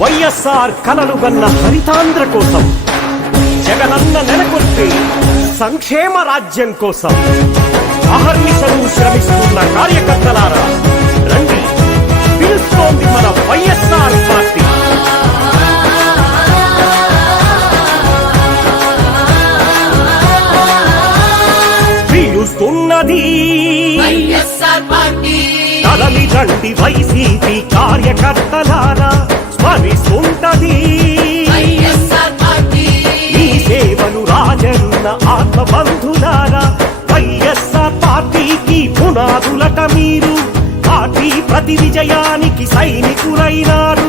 వైఎస్ఆర్ కలలుగన్న హరితాంధ్ర కోసం, జగనన్న నెలకొల్పే సంక్షేమ రాజ్యం కోసం అహర్నిశలు శ్రమిస్తున్న కార్యకర్తలారా రండి, పిలుస్తోంది మన వైఎస్ఆర్ పార్టీ. పిలుస్తున్నది వైఎస్ఆర్ పార్టీ. కదలి రండి వైసీపీ కార్యకర్తలారా, స్మరిస్తుంటది వైఎస్ఆర్ పార్టీ. ఈ సేవలు రాజన్న ఆత్మబంధులారా, వైఎస్ఆర్ పార్టీకి పునాదులట మీరు. పార్టీ ప్రతి విజయానికి సైనికులైనారు.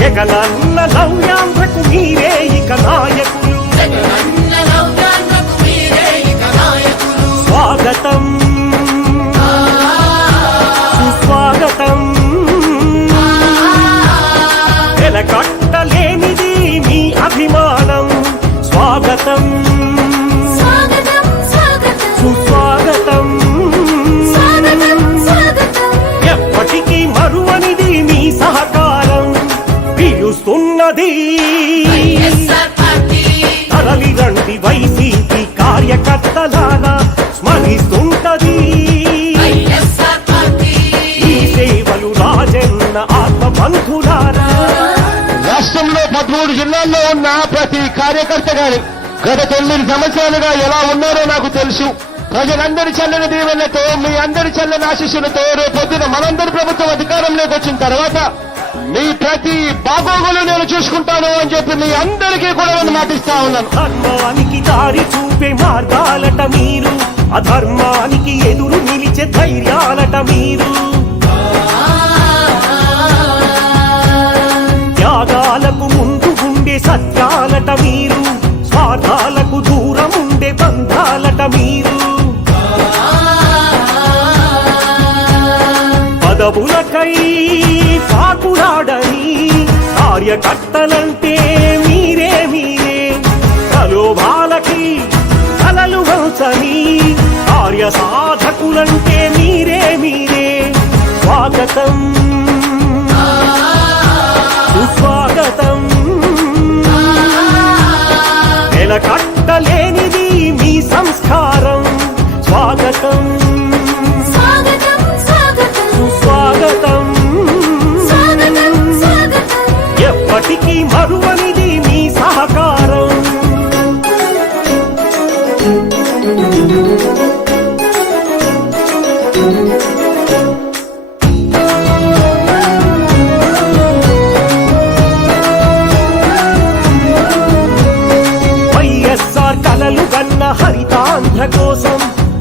జగనన్న నవ్యాంధ్రకు మీరే ఇక నాయకులు. జగనన్న నవ్యాంధ్రకు మీరే ఇక నాయకులు. స్వాగతం సుస్వాగతం, వెలకట్టలేనిది మీ అభిమానం. స్వాగతం స్వాగతం స్వాగతం సుస్వాగతం, స్వాగతం స్వాగతం. ఎప్పటికీ మరువనిది మీ సహకారం. పిలుస్తున్నది వైఎస్ఆర్ పార్టీ. తరలి రండి వైసీపీ కార్యకర్తలారా, స్మరిస్తుంటది వైఎస్ఆర్ పార్టీ. ఈ సేవలు రాజన్న ఆత్మబంధులారా. రాష్ట్రంలో 13 జిల్లాల్లో ఉన్న ప్రతి కార్యకర్త గారు గత 9 సంవత్సరాలుగా ఎలా ఉన్నారో నాకు తెలుసు. ప్రజలందరి చల్లని దీవెనలతో, మీ అందరి చల్లని ఆశీస్సులతో రేపొద్దున మనందరి ప్రభుత్వం అధికారంలోకి వచ్చిన తర్వాత మీ ప్రతి బాగోగులు నేను చూసుకుంటాను అని చెప్పి మీ అందరికీ కూడా నేను మాటిస్తా ఉన్నాను. ధర్మానికి దారి చూపే మార్గాలట మీరు, అధర్మానికి ఎదురు నిలిచే ధైర్యాలట మీరు. త్యాగాలకు ముందు ఉండే సత్యాలట మీరు, స్వార్థాలకు దూరం ఉండే బంధాలట మీరు. పదవులకై పాకులాడని కార్యకర్తలంటే మీరే మీరే. ప్రలోభాలకి కలలు వంచని కార్య సాధకులంటే మీరే మీరే. స్వాగతం సుస్వాగతం, వెలకట్టలేనిది మీ సంస్కారం. స్వాగతం స్వాగతం స్వాగతం సుస్వాగతం, స్వాగతం స్వాగతం. ఎప్పటికీ మరువనిది మీ సహకారం. వైఎస్ఆర్ కలలు గన్న హరితాంధ్ర కోసం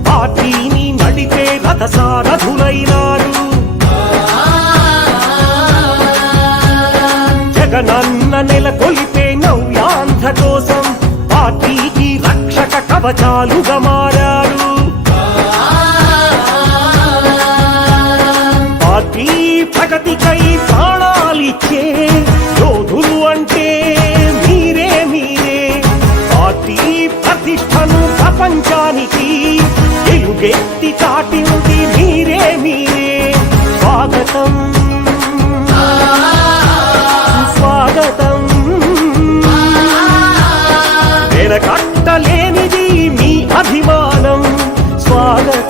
పార్టీని నడిపే రథసారథులైనారు. జగనన్న నెలకొల్పే నవ్యాంధ్ర కోసం పార్టీకి రక్షక కవచాలుగా మారారు. పార్టీ ప్రగతికై ప్రాణాలిచ్చే యోధులు అంటే మీరే మీరే. పార్టీ ప్రతిష్టను ప్రపంచానికి ఎలుగెత్తి చాటింది మీరే మీరే. స్వాగతం స్వాగతం, వెలకట్టలేనిది మీ అభిమానం. స్వాగతం